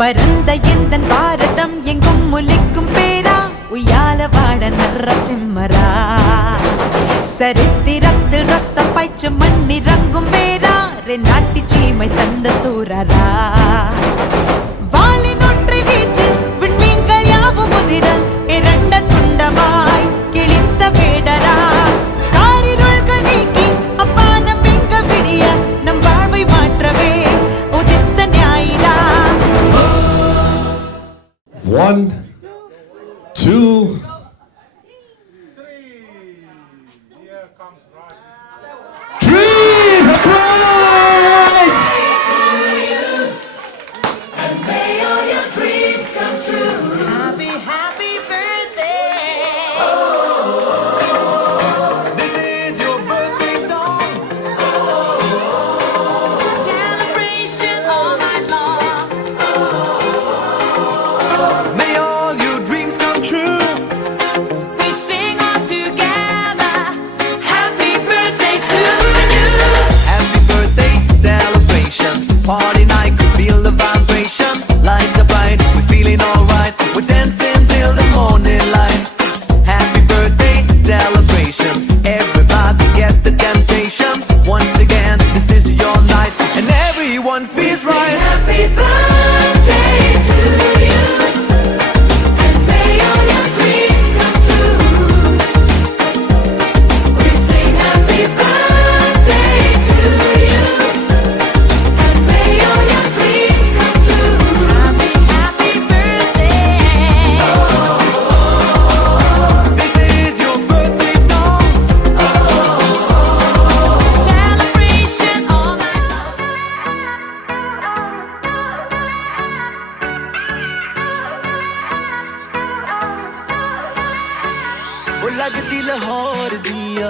பரந்த எந்தன் பாரதம் எங்கும் ஒலிக்கும் பேரா உய்யால வாட நரசிம்மரா சரித்திரத்தில் ரத்தம் பாய்ச்சு மண்ணிறங்கும் பேரா நாட்டி சீமை தந்த சூரரா வாளின் ஒற்றை வீச்சு விண்மீன்கள் யாவும் முதிர இரண்ட துண்டமாய் கிழித்த வேடரா காரிருள்கள் நீக்கி அப்பானம் எங்க விடிய நம் வாழ்வை மாற்றவே உதித்த ஞாயிறா. 1, 2, 3. Surprise! Happy, happy birthday. This is your birthday song. Celebration all night long. May all your dreams come true. We sing all together. Happy birthday to you. Happy birthday celebration. Party night, could feel the vibration. Lights are bright, we're feeling alright. We're dancing till the morning light. Happy birthday celebration. Everybody get the temptation. Once again, this is your night, and everyone feels right. Happy birthday to you. And may all your dreams come true. We sing happy birthday to you. And may all your dreams come true. Happy, happy birthday. This is your birthday song. Celebration all night long. वो लगदी लाहौर दिया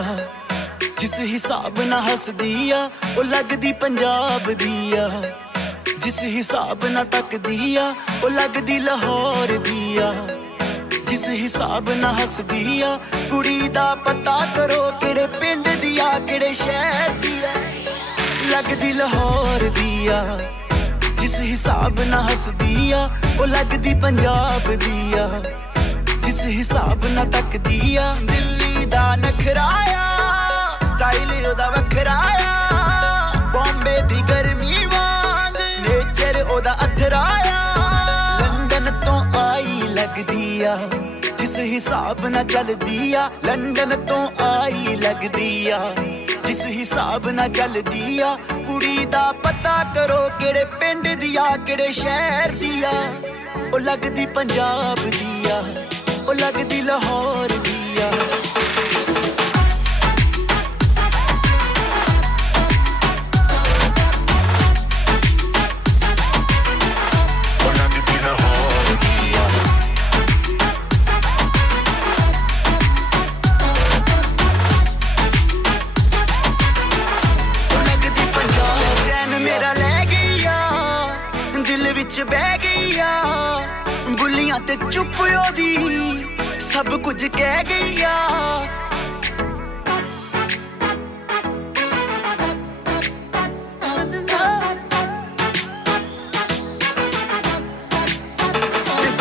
जिस हिसाब ना हसदिया वो लगदी पंजाब दिया जिस हिसाब ना तकदिया वो लगदी लाहौर दिया जिस हिसाब ना हसदिया कुड़ी दा पता करो केड़े पिंड दिया केड़े शहर दिया लगदी लाहौर दिया जिस हिसाब ना हसदिया वो लगदी पंजाब दिया जिस हिसाब ना तकदिया दिल्ली दा नखराया स्टाइल ओदा वखराया बॉम्बे दी गर्मी वांग नेचर ओदा अथराया लंदन तो आई लगदिया जिस हिसाब ना चलदिया लंदन तो आई लगदिया जिस हिसाब ना चलदिया कुड़ी दा पता करो केड़े पिंड दिया केड़े शहर दिया ओ लगदी पंजाब दिया ओ लगदी लाहौर दिया ओ लगदी लाहौर दिया ओ लगदी पंजाब चैन मेरा ले गईया दिल विच बह गईया बुलियां ते चुप ओदी सब कुछ कह गईया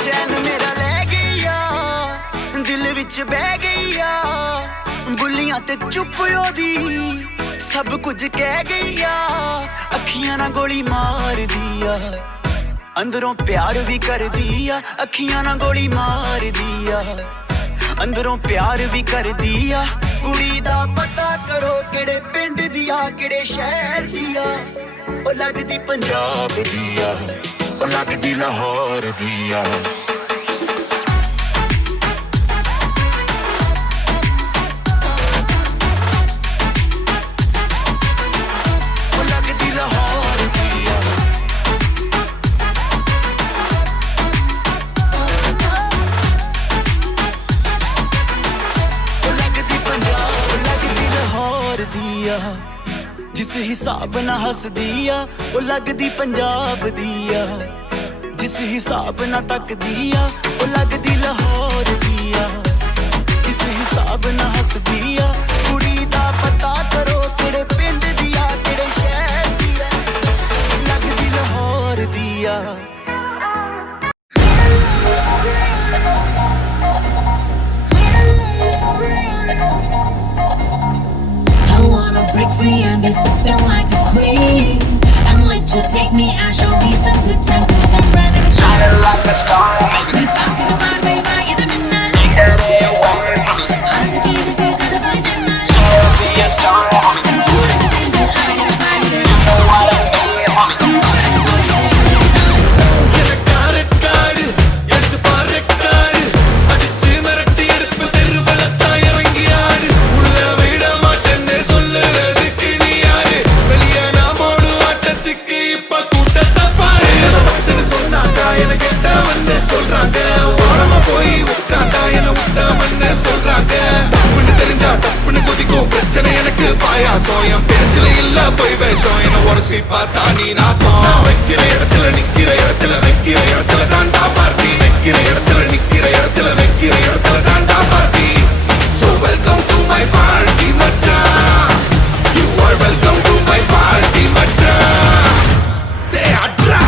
चैन मेरा ले गईया दिल विच बह गईया बुलियां ते चुप ओदी सब कुछ कह गईया अखियां ना गोली मार दिया अंदरों प्यार भी कर दिया अखियां ना गोली मार दिया अंदरों प्यार भी कर दिया कुड़ी दा पता करो केड़े पिंड दिया केड़े शहर दिया ओ लगदी पंजाब दिया ओ लगदी लाहौर दिया ओ लगदी लाहौर दिया जिस हिसाब ना हसदिया ओ लगदी पंजाब दिया जिस हिसाब ना तकदिया ओ लगदी लाहौर दिया जिस हिसाब ना हसदिया कुड़ी दा पता करो केड़े पिंड दिया केड़े शहर दिया लगदी लाहौर दिया free and be sipping like a queen. And let you take me out, show me some good time, cause I'm running a show. like a star. We talk about baby, you're the midnight. Get away from me. I see you the good of the virgin night. Be a star. And you never say that I ain't about it. What I need, mommy. I'm more than a toy, say, let's go. காடு எடுத்து பாரு காடு அடிச்சு மிரட்டி எடுப்பு தெருவலத்தா இறங்கி ஆடு உள்ள விட மாட்டேன்னு சொல்லுறதுக்கு நீ யாரு வெளியே நாமோடு ஆட்டத்துக்கு இப்ப கூட்டத்தை பாரு மாட்டேன்னு சொன்னாக்கா என கெட்டவன்னு சொல்றாங்க ஓரமா போய் உட்காந்தா என விட்டவன்னு சொல்றாங்க தப்புன்னு தெரிஞ்சா தப்புன்னு குதிக்கும் பிரச்சனை எனக்கு பாயாசம் என் பேச்சுல இல்ல போய் வேஷம் என்ன உரசி பார்த்தா நீ நாசம் வைக்கிற இடத்துல நிக்கிற இடத்துல வைக்கிற இடத்துல தாண்டா பார்ட்டி வைக்கிற இடத்துல நிக்கிற இடத்துல வைக்கிற இடத்துல தாண்டா party So welcome to my party மச்சான் You are welcome to my party மச்சான் They are dry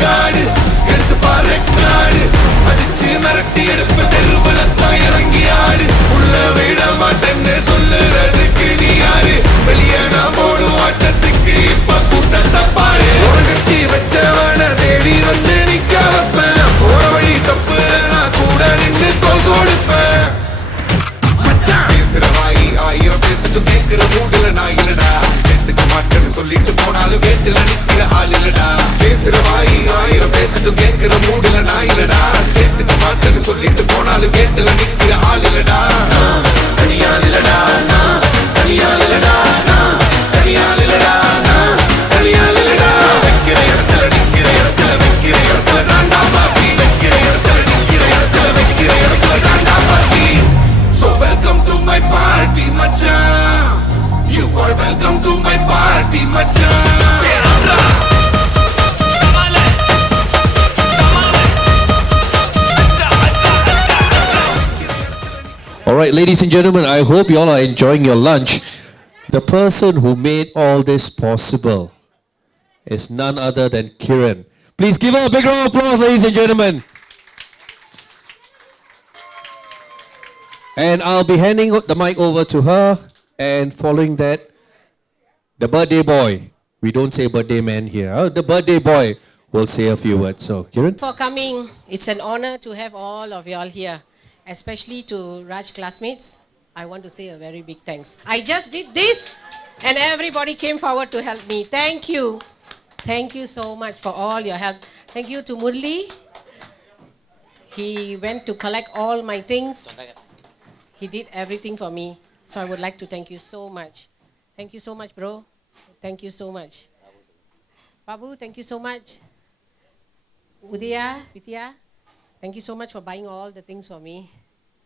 காடு எடுத்து பாரு காடு அடிச்சு மிரட்டி எடுப்பு தெருவுலத்தான் இறங்கி ஆடு உள்ள விட மாட்டேன்னு சொல்லுறதுக்கு நீ யாரு வெளியே நான் போடும் ஆட்டத்துக்கு இப்ப கூட்டத்தை பாரு கட்டி வச்சவன தேடி வந்து நிக்க வைப்பேன் போற வழி தப்பு நான் கூட நின்று தோல் கொடுப்பேன் மச்சான் பேசுற வாயி ஆயிரம் பேசிட்டு கேட்கிற மூடுல நான் இல்லடா சேர்த்துக்க மாட்டேன்னு சொல்லிட்டு போனாலும் கேட்டுல நிக்கிற ஆள் இல்லடா பேசுற வாயி ஆயிரம் பேசிட்டு கேட்கிற மூடுல நான் இல்லடா சேர்த்துக்க மாட்டேன்னு சொல்லிட்டு போனாலும் கேட்டுல நிக்கிற ஆள் இல்லடா தனியால் இல்லடா தனியால் இல்லடா தனியால் இல்லடா தனியால் இல்லடா வைக்கிற இடத்துல நிக்கிற இடத்துல வைக்கிற இடத்துல தாண்டா பாப்பி வைக்கிற இடத்துல நிக்கிற இடத்துல வைக்கிற இடத்துல தாண்டா பாப்பி So welcome to my party மச்சான் You are welcome to my party மச்சான் Alright, ladies and gentlemen, I hope you all are enjoying your lunch. The person who made all this possible is none other than Kiran. Please give her a big round of applause, ladies and gentlemen. And I'll be handing the mic over to her, and following that, the birthday boy. We don't say birthday man here. The birthday boy will say a few words. So, Kiran. For coming. It's an honor to have all of you all here, especially to Raj classmates. I want to say a very big thanks. I just did this and everybody came forward to help me. Thank you. Thank you so much for all your help. Thank you to Murli. He went to collect all my things. He did everything for me. So I would like to thank you so much. Thank you so much, bro. Thank you so much. Babu, thank you so much. Udaya, Vidya, thank you so much for buying all the things for me.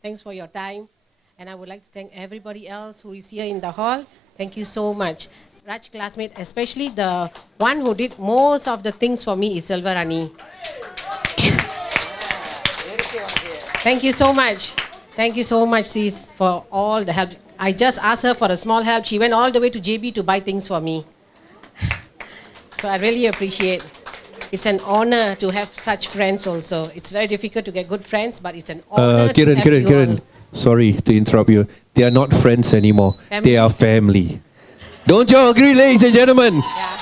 Thanks for your time. And I would like to thank everybody else who is here in the hall. Thank you so much. Raj classmate, especially the one who did most of the things for me is Selvarani. Thank you so much. Thank you so much, sis, for all the help. I just asked her for a small help. She went all the way to JB to buy things for me. So I really appreciate. It's an honor to have such friends also. It's very difficult to get good friends, but it's an honor to have you Kiran. all. Sorry to interrupt you. They are not friends anymore. Family. They are family. Don't you agree, ladies and gentlemen? Yeah.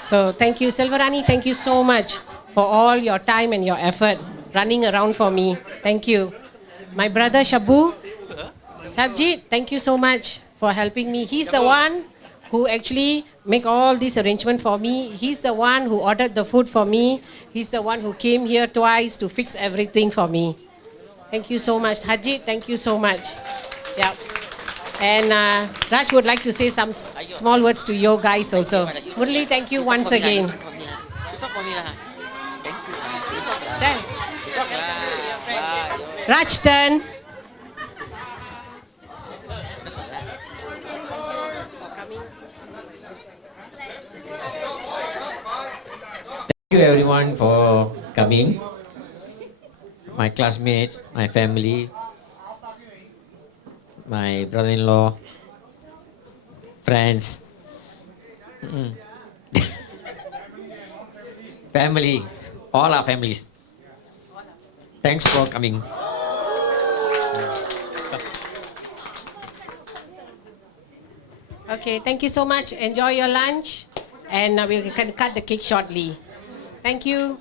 So thank you, Selvarani. Thank you so much for all your time and your effort running around for me. Thank you. My brother Shabu, Sabjit, thank you so much for helping me. He's the one who actually make all this arrangement for me. He's the one who ordered the food for me. He's the one who came here twice to fix everything for me. Thank you so much. Hajit, thank you so much. Yeah. And Raj would like to say some small words to you guys also. Murli, thank you once again. Done. Raj, turn. Thank you everyone for coming. My classmates, my family, my brother-in-law, friends, family, all our families. Thanks for coming. Okay, thank you so much. Enjoy your lunch, and we can cut the cake shortly. Thank you.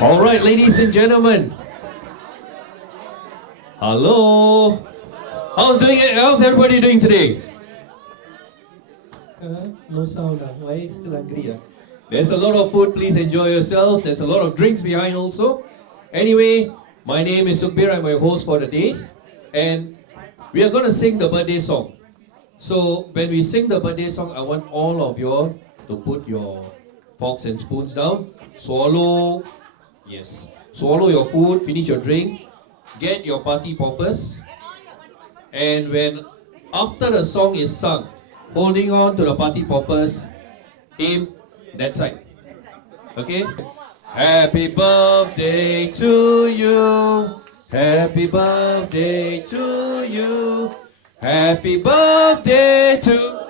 All right, ladies and gentlemen. Hello. How's everybody doing today? No sound. Why still hungry? There's a lot of food. Please enjoy yourselves. There's a lot of drinks behind also. Anyway, my name is Sukhbir. I'm your host for the day, and we are going to sing the birthday song. So when we sing the birthday song, I want all of you all to put your forks and spoons down. Swallow, yes, swallow your food, finish your drink, get your party poppers, and when after the song is sung, holding on to the party poppers, aim that side. Okay? Happy birthday to you. Happy birthday to you. Happy birthday to.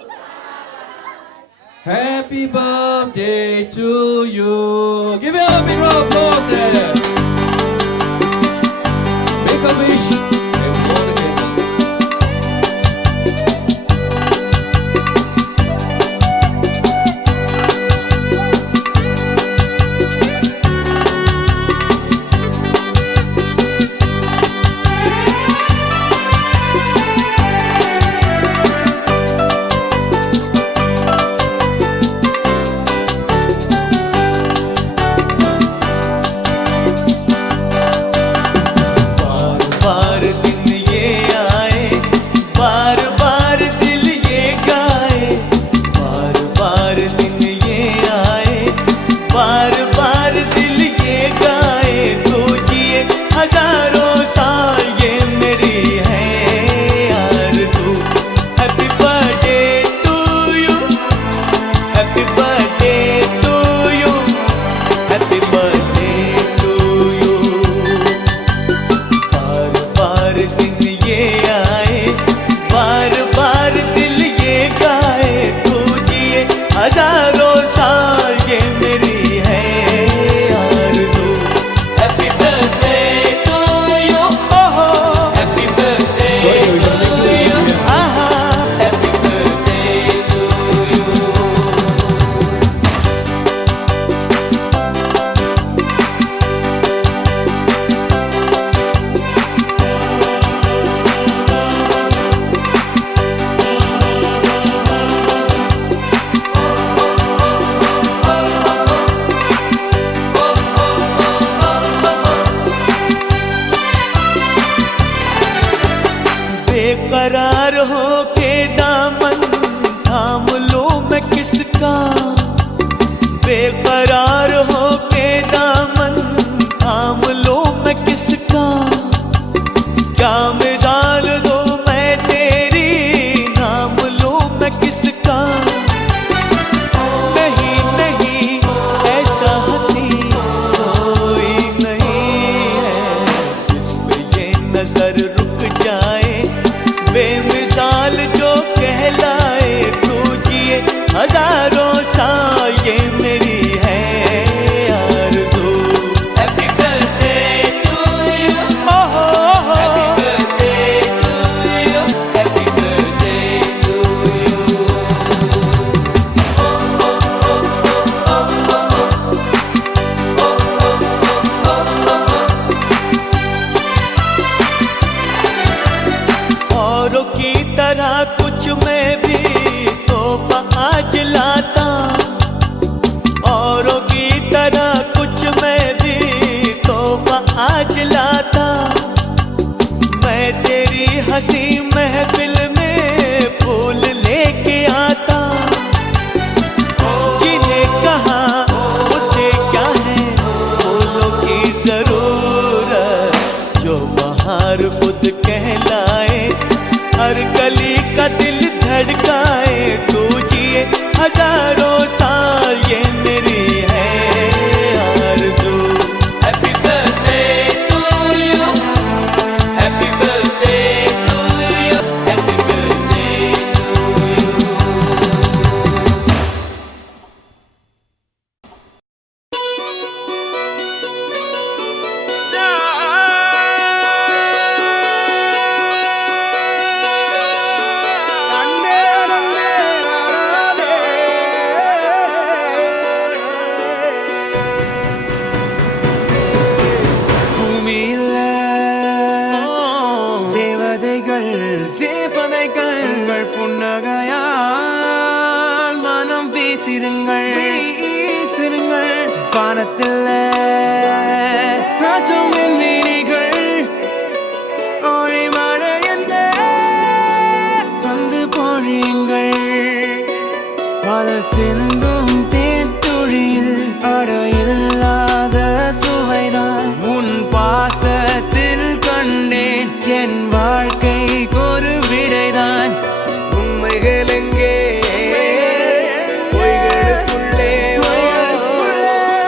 Happy birthday to you. Give it a big round of applause there. Make a wish and blow the candle. बार बार दिन ये आए, बार बार दिल ये गाए, बार बार दिन ये आए, बार बार दिल ये गाए, तो जिए हजारों साल ये मेरी है आरज़ू। Happy birthday to you, happy birthday to you, happy birthday to you. बार बार दिन ये आए, बार बार दिल ये गाए, तू जिए हजारों साल ये मेरी है आरज़ू। हैप्पी बर्थडे टू यू, ओहो हैप्पी बर्थडे टू यू, आहा हैप्पी बर्थडे टू यू। बेकरार हो के दामन थाम लो मैं किसका, बेकरार हो के दामन थाम लो मैं किसका। क्या मिसाल दो मैं तेरी, नाम लो मैं किसका। नहीं नहीं ऐसा हंसी कोई नहीं है, जिस पे ये नजर रुक जाए, बेमिसाल जो कहलाए, तू जिए हजारों साल ये मेरी है आरज़ू। हैप्पी बर्थडे टू यू, ओहो happy birthday to you, happy birthday to you. औरों की तरह कुछ मैं भी तोहफा आज लाता, औरों की तरह कुछ मैं भी तोहफा आज लाता। मैं तेरी हंसी महफिल में फूल लेके आता, जिन्हें कहा उसे क्या है फूलों की जरूरत, जो बाहर खुद कहलाए, हर गली का दिल धड़काए, तू जिए हजारों साल ये मेरी है आरज़ू। Happy birthday to you, happy birthday to you, happy birthday to you. வீசிருங்கள் வானத்தில் ராஜம் என் விழிகள் ஒளி மழை என்ன வந்து பொழியுங்கள் பல சிந்தும் தேத்துழியில் அடையில்லாத சுவைதான் உன் பாசத்தில் கண்டேன் என் வாழ்க்கைக்கு ஒரு விடைதான் உண்மைகள் எங்கே பொய்களுக்குள்ளே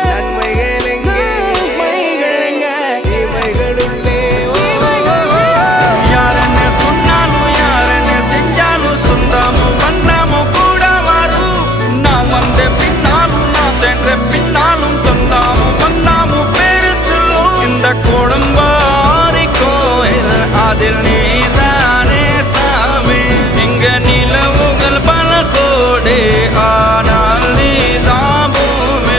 நன்மைகள் எங்கே இமைகளுள்ளே யாரென்ன சொன்னாலும் யாரென்ன செஞ்சாலும் சொந்தமும் வண்ணமும் கூட வரும் நாம் வந்த பின்னாலும் நாம் சென்ற பின்னாலும் சொந்தமும் வண்ணமும் பேரு சொல்லும் இந்த கொடும்பாரி கோயில் அதில் நீதானே சாமி இங்க நிலவுகள் பல கோடி ஆனால் நீதான் பூமி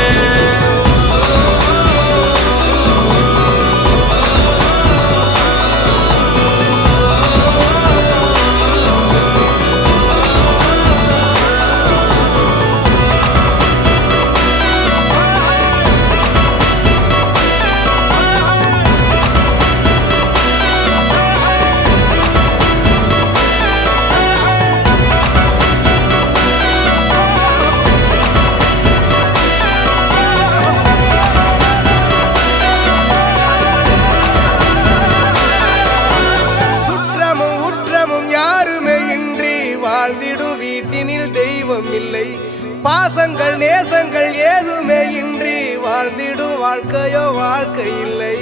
சுற்றமும் உற்றமும் யாருமே இன்றி வாழ்ந்திடும் வீட்டினில் தெய்வம் இல்லை பாசங்கள் நேசங்கள் ஏதுமே இன்றி வாழ்ந்திடும் வாழ்க்கையோ வாழ்க்கை இல்லை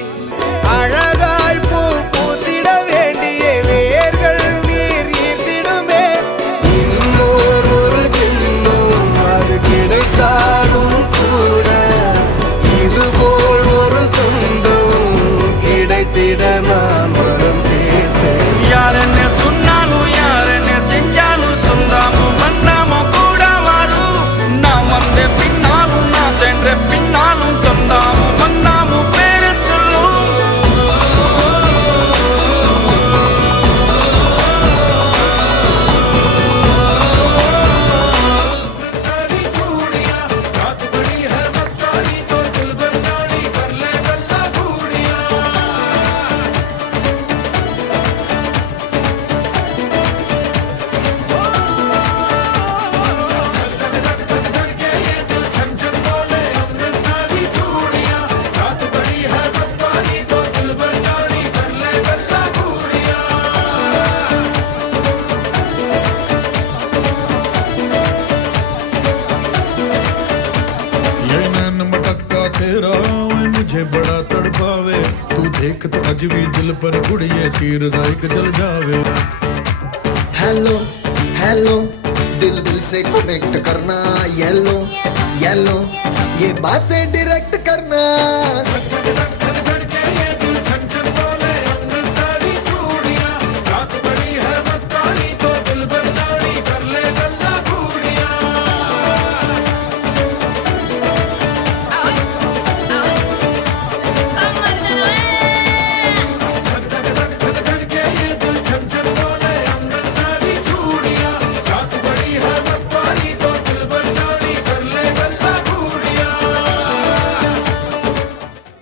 அழகாய் பூ பூத்திட வேண்டிய வேர்கள் நீர் ஈர்த்திடுமே இன்னொரு ஜென்மம் அது கிடைத்தாலும் கூட இதுபோல் ஒரு சொந்தம் கிடைத்திட நான் வரம் கேட்டேன் யாரென்ன சொன்னாலும் யாரென்ன செஞ்சாலும் சொந்தமும் வண்ணமும் கூட வரும் நாம் வந்த பின்னாலும் நாம் சென்ற பின்னாலும் சொந்தமும் வண்ணமும் பேரு சொல்லும் ये नैन मटक्का तेरा ओए मुझे बड़ा तड़पावे तू देख तो अज भी दिल पर गुड़िए तीर जाइक जल जावे हेलो हेलो दिल दिल से कनेक्ट करना येलो येलो ये बातें डायरेक्ट करना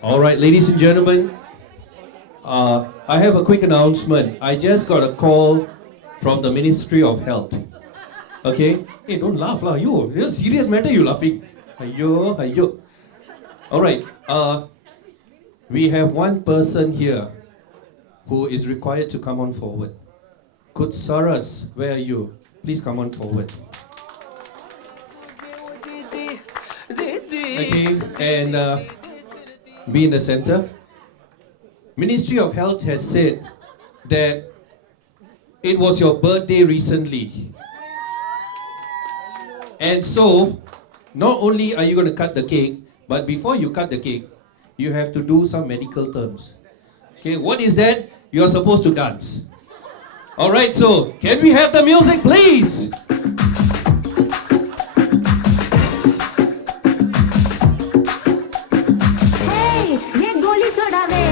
All right, ladies and gentlemen, I have a quick announcement. I just got a call from the Ministry of Health. Okay? Hey, don't laugh, lah. You, it's a serious matter. You laughing? Ayo. All right. We have one person here who is required to come on forward. Could Saras, where are you? Please come on forward. Okay, and be in the center. Ministry of Health has said that it was your birthday recently. And so, not only are you going to cut the cake, but before you cut the cake, you have to do some medical terms. Okay, what is that? You are supposed to dance. Alright, so can we have the music, please? Hey, ye goli sodave,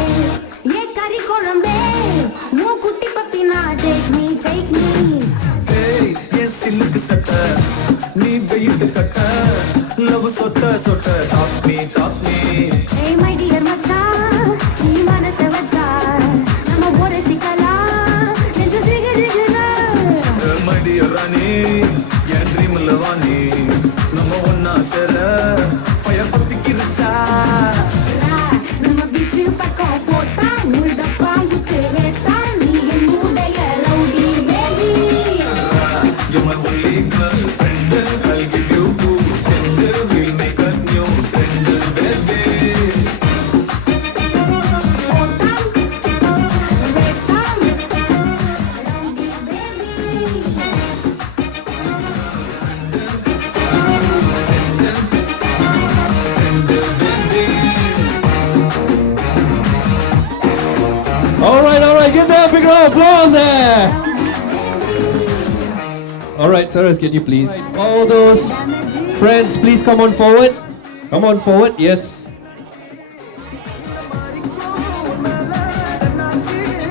ye kari korambe, no kutti papina, take me. Hey, ये silk shutter नी சீட்டு கட்ட லவ் சொட்ட சொட்ட தாப்மி தாப்மி Hey my dear மச்சான் நீ மனச வச்சா நம்ம ஒரு சிக்கலா நெஞ்சு ஜிகு ஜிகுனா மடிய ராணி என் ட்ரீம்ல வாணி நம்ம ஒன்னா சேர ஃபயர் பத்திக்கிருச்சா நம்ம பீச் பக்கம் போட்டா நூல் டப்பா விட்டு வேஸ்டா நீ என் மூடைய rowdy baby You're my only girlfriend. I'll give you good send. We'll make us new friend, baby. போட்டா வேஸ்டா rowdy baby All right, give them a big round of applause there. All right, Saras, can you please? All those friends, please come on forward. Come on forward, yes.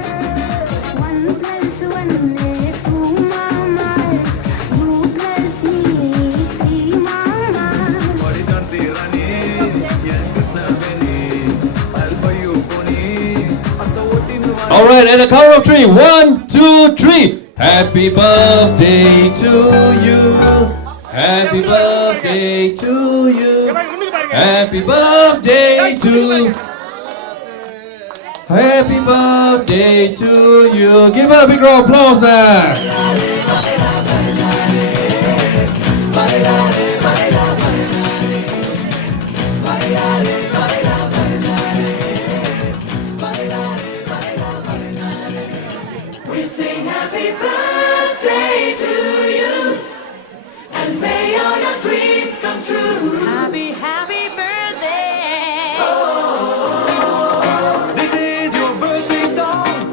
One plus one is two, mama. You plus me, three, mama. Body Jhansi Rani, yeah, Krishna Veni. I'll buy you pony. At the voting All right, and a count of three. 1, 2, 3. Happy birthday to you. Happy birthday to you. Happy birthday to. Happy birthday to you. Give her a big round of applause there. We sing happy birthday to you, and may all your dreams come true. Happy, happy birthday. This is your birthday song.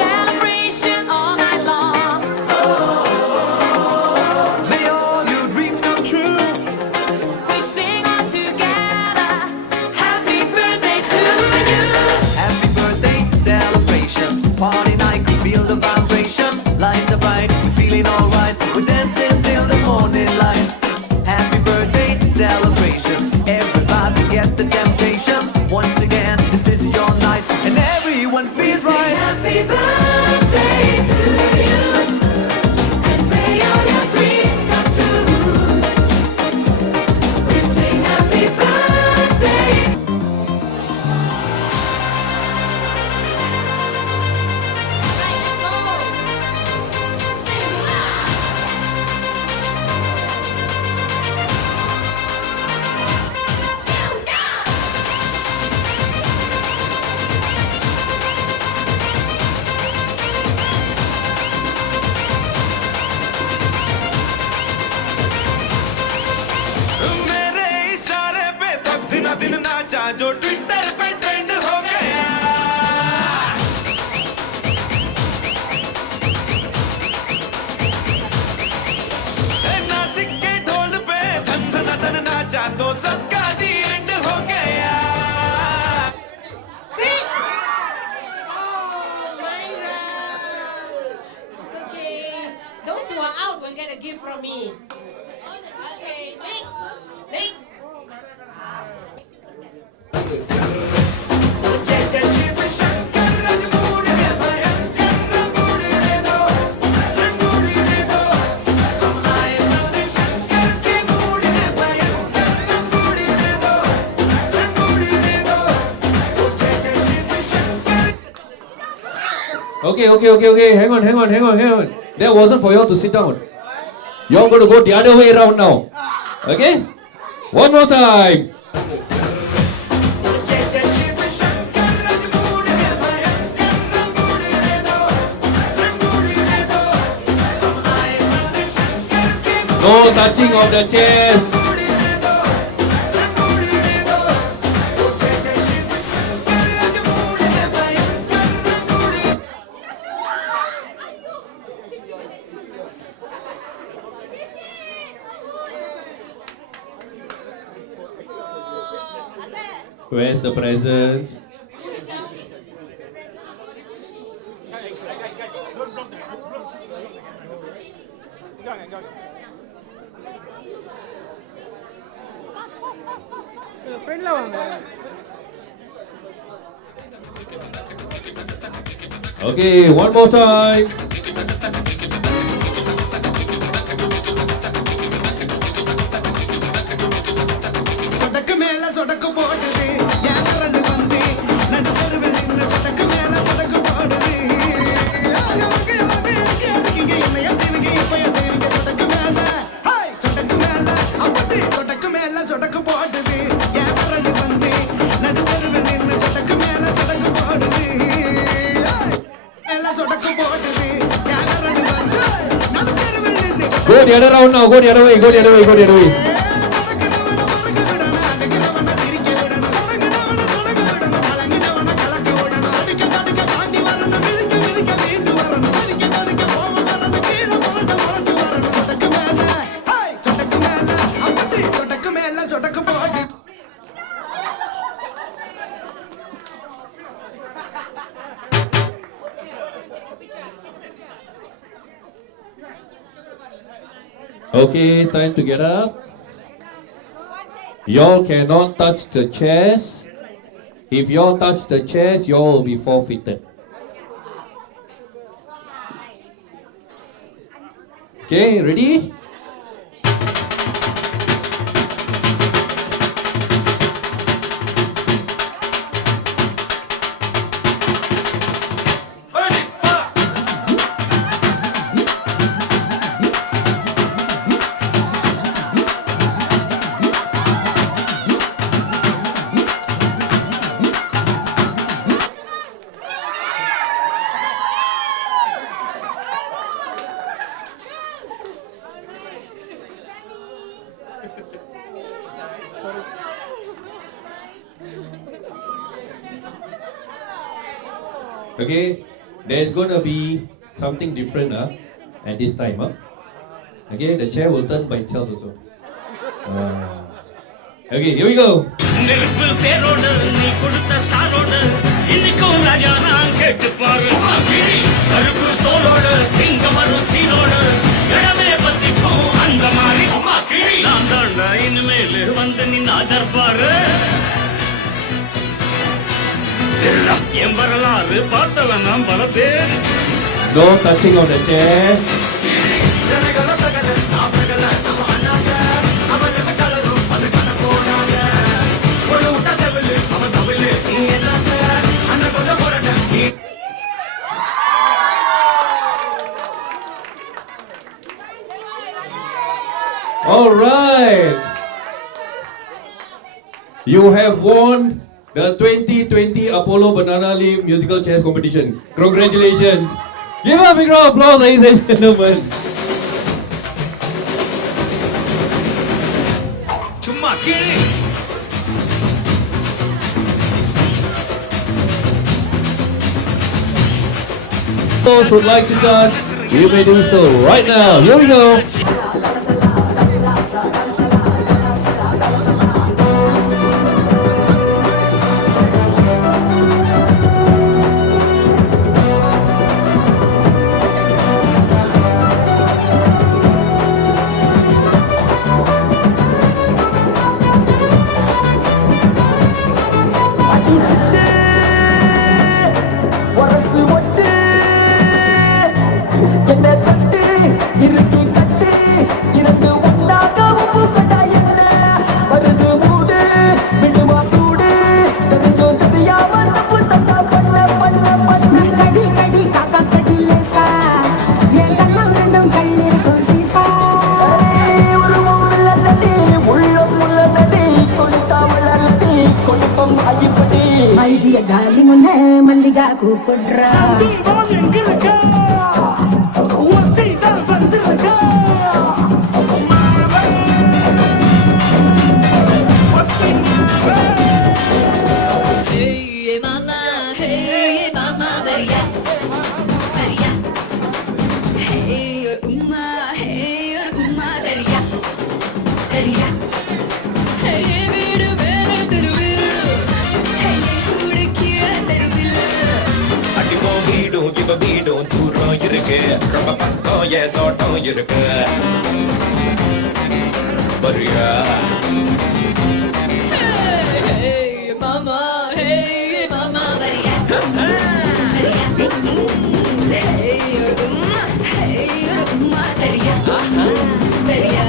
Celebration all night long. May all your dreams come true. We sing all together. Happy birthday to you. Happy birthday celebration. Party night, can feel the vibration. Lights are bright, we're feeling alright. We're dancing till the morning light. Happy birthday celebration. Everybody get the temptation. Once again, this is your night, and everyone feels right. Happy birthday to you, and may all your dreams come true. We sing happy birthday. मेरे इशारे पे तो दिन दिन नाचा जो ट्विटर पे ट्रेंड हो गया नासिक के ढोल पे धन धन धन नाचा तो सबका दी एंड हो गया See? Oh, Myra. It's okay. Those who are out will get a gift from me. Okay, next. Next. जय जय शिव शंकर रंगूरी रे भयंकर रंगूरी रे दो रंगूरी रे दो हम आए नंद शंकर के मूडी रे भयंकर रंगूरी रे दो रंगूरी रे दो जय जय शिव Shankar Okay. Hang on. That wasn't for you all to sit down. You're going to go the other way around now. Okay? One more time. जय जय शिव शंकर रंगूरी रे भयंकर रंगूरी रे दो रंगूरी रे दो हम आए नंद शंकर के No touching of the chairs. Moody रे दो रंगूरी रे दो जय जय शिव शंकर रंगूरी रे भयंकर रंगूरी Where's the presents? Okay, one more time. சொடக்கு மேல சொடக்கு போடுது என் கரண்டு வந்து நடு தெருவில் நின்று சொடக்கு மேல சொடக்கு போடுது என்னைய செய்வீங்க எப்பய செய்வீங்க சொடக்கு மேல சொடக்கு மேல அப்படி சொடக்கு மேல சொடக்கு போடுது என் கரண்டு வந்து நடு தெருவில் நின்று சொடக்கு மேல சொடக்கு போடுது மேல சொடக்கு போடுது என் கரண்டு வந்து நடு தெருவில் நின்று Go the other round now. Go the other way. Go the other way. Go the other way. Okay, time to get up. Y'all cannot touch the chairs. If y'all touch the chairs, y'all will be forfeited. Okay, ready? Okay, there's going to be something different at this time. Okay, the chair will turn by itself also. Okay, here we go. நெருப்பு பேரோடு நீ கொடுத்த ஸ்டாரோடு இன்னைக்கும் ராஜா நான் கேட்டு பாரு கருப்பு தோளோடு சிங்கமரும் சீனோடு இடமே பத்திக்கும் அந்த மாதிரி சும்மா கிழி நான் தாண்டா இனிமேல் வந்து நின்னா தர்பாரு என் வரலாறு பார்த்தவன் நான் பல பேர் No touching on the chair. All right. You have won the 2020 Apollo Banana Leaf Musical Chairs Competition. Congratulations. Give a big round of applause, ladies and gentlemen. சும்மா கிழி Those who would like to touch, you may do so right now. Here we go. darling உன்னை மல்லிகா கூப்பிடுறா வீடும் தூரம் இருக்கு ரொம்ப பக்கம் ஏ தோட்டம் இருக்கு வரியா Hey mama, Maria. Hey, you're Umma, Maria. Maria.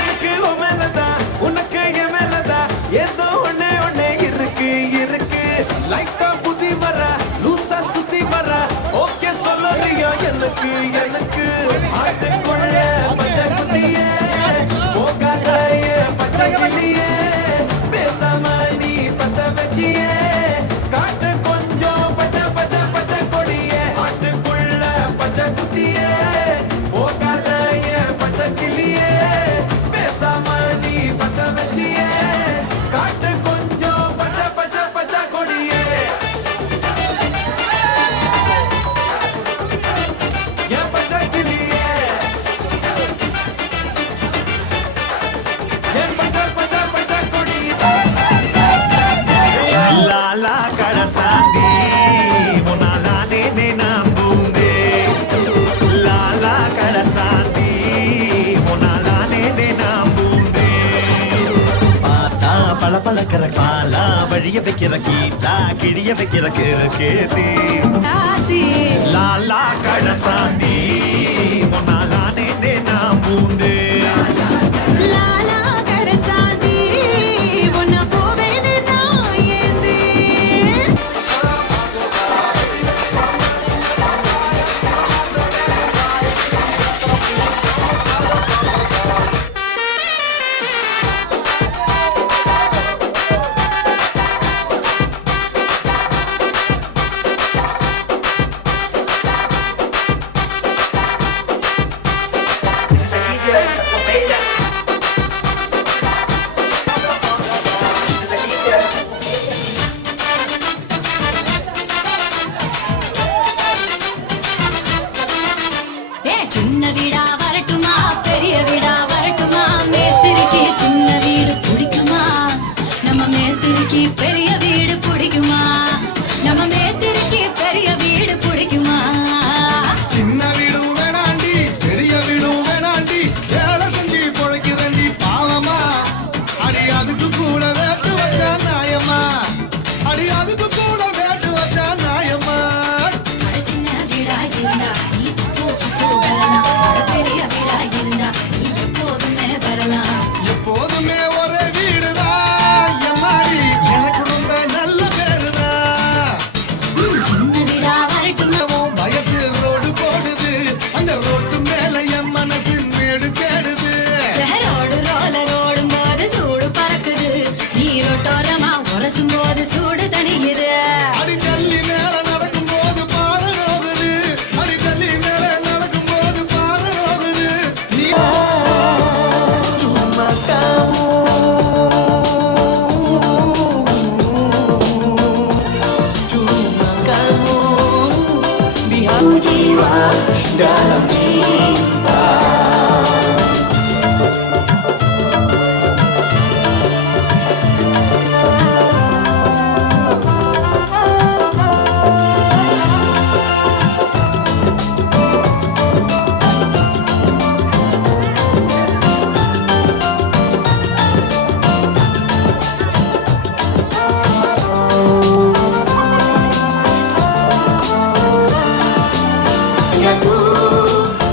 எனக்கு உன் மேலதான், உனக்கு என் மேலதான், ஏதோ ஒண்ணே ஒண்ணே இருக்கு இருக்கு. லைட்டா புத்தி வர, லூசா சுத்தி வர, ஓகே சொல்லறியா எனக்கு எனக்கு. ஆட்டுக்குள்ள பச்சை குட்டியே, போகாத என் பச்சை கிளியே, பேசாம நீ பத்த வச்சியே, காட்டு கொஞ்சம் பச்சை பச்சை பச்சை கொடியே. ஆட்டுக்குள்ள பச்சை குட்டியே, போகாத என் பச்சை கிளியே, பேசாம நீ பத்த வச்சியே, காட்டு கொஞ்சம் பச்சை பச்சை பச்சை கொடியே. என் பச்சை கிளியே, என் பச்சை பச்சை பச்சை கொடியே. லாலா கடசாந்தி உன்னாலானே நம்புந்தே. லாலா கடசாந்தி உன்னாலானே நம்புந்தே. பார்த்தா பளபளக்கிற பாலா வழிய வைக்கிற கீதா கிழிய வைக்கிற கேதி. லாலா கடசாந்தி உன்னாலானே நம்புந்தே. Lala Karasadi, wanna povene na yende. சின்ன வீடா வரட்டுமா பெரிய வீடா வரட்டுமா மேஸ்திரிக்கு சின்ன வீடு பிடிக்குமா நம்ம மேஸ்திரிக்கு பெரிய வீடு பிடிக்குமா நம்ம மேஸ்திரிக்கு பெரிய வீடு பிடிக்குமா சின்ன வீடும் வேணாண்டி பெரிய வீடும் வேணாண்டி வேலை செஞ்சு பொழைக்கிறண்டி பாவமா அடி அதுக்கு கூட வேட்டு வச்சா நியாயமா அடி அதுக்கு கூட வேட்டு வச்சா நியாயமா சின்ன வீடா இருந்தா நீ வரலாம் பெரிய வீடா இருந்தா நீ எப்போதுமே வரலாம் எப்போதுமே ஒரே வீடுதான் எம்மாடி எனக்கு ரொம்ப நல்ல பேருதான் சின்ன வீடா வரட்டுமா உன் வயசு ரோடு போடுது அந்த ரோட்டு மேல என் மனசு மேடு கேடுது ரோடு ரோலர் ஓடும்போது சூடு பறக்குது நீரோட்டோரமா உரசும் போது சூடு தணியுது அடி தள்ளி மேல நடக்கும் போது பாரு ரோகுது அடி தள்ளி மேல நடக்கும் போது பாரு ரோகுது நீ சும்மா காமோ சும்மா காமோ biar jiwa dalam cinta. Aku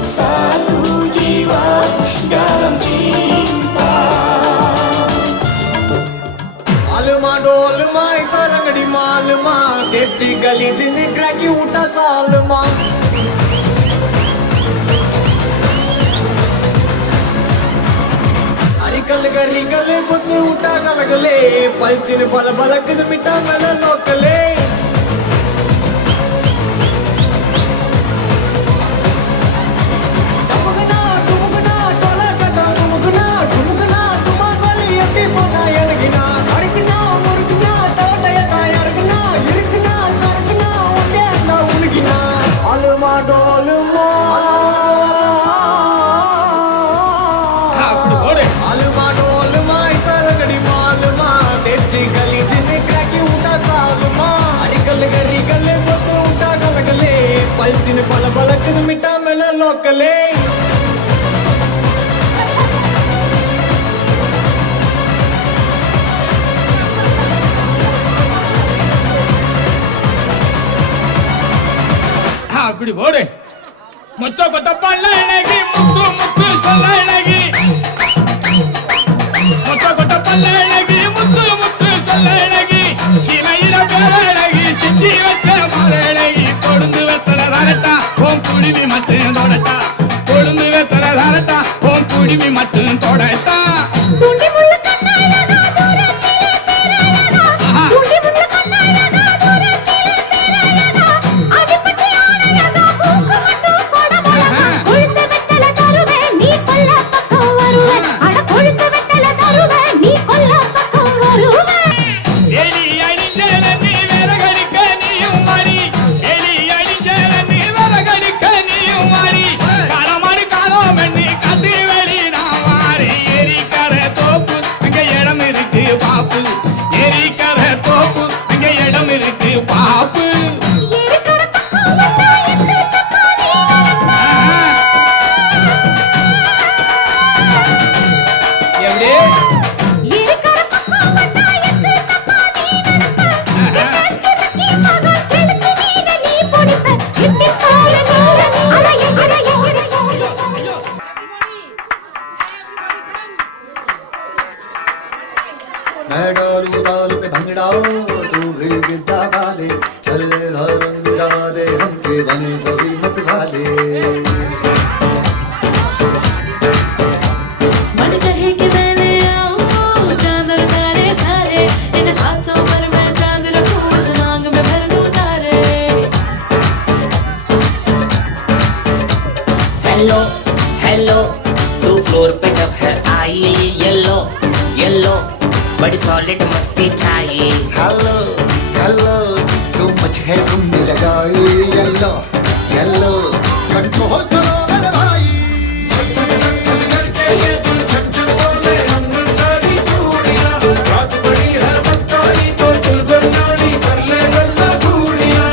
satu jiwa dalam cinta. Alma dolma ऐसा लगड़ी मालमा तेची गली जिन्हें क्रैकी उठा सालमा अरिकल गरी गले कुत्ते उठा गलगले पलचिन पल बलक मिटा मन लोकले பல்ச்சின்னு பல பழக்குது மிட்டா மேல லோக்கலே அப்படி போடு மொத்த கொத்த பல்ல இழகி முத்து முத்து சொல்ல இழகி மொத்த கொத்த பல்ல இழகி முத்து முத்து சொல்ல இழகி சீமையில பேர இழகி சித்தி வச்ச மர இழகி கொழுந்து வெத்தல தரட்டா ஓம் குடிவி மட்டும் தொடட்டா கொழுந்து வெத்தல தரட்டா ஓம் குடிவி மட்டும் தொடட்டா मैं डालू ताल पे भंगड़ा तू भी गिद्दा वाले चल रंग जमा दे हमके बने सभी मत वाले मन कहे कि मैं ले आऊं चांद और तारे सारे इन हाथों पर मैं चांद रखूं इस मांग में भर दूं तारे हेलो हेलो तू फ्लोर पे जब है आई येलो येलो बड़ी सॉलिड मस्ती छाई हेलो हेलो तू मुझ है तुम लगाई येलो येलो कंट्रोल करो मेरे भाई ये दिल छन छन बोले हम सारी चूड़ियां रात बड़ी है मस्तानी तो दिल बरनानी कर ले गल्ला चूड़ियां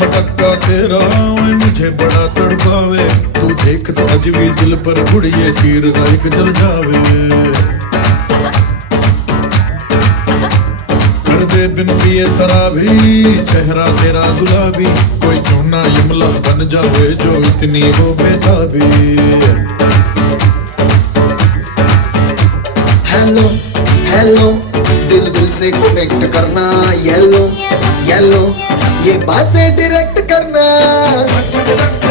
मटक्का तेरा ओए मुझे बड़ा तड़पावे तू देख तो अज भी दिल पर गुड़िए तीर सा एक जल जावे कर दे बिन पिए शराबी चेहरा तेरा गुलाबी कोई क्यों ना यमला बन जावे जो इतनी हो बेताबी हेलो हेलो दिल दिल से कनेक्ट करना येलो येलो ये बातें डायरेक्ट करना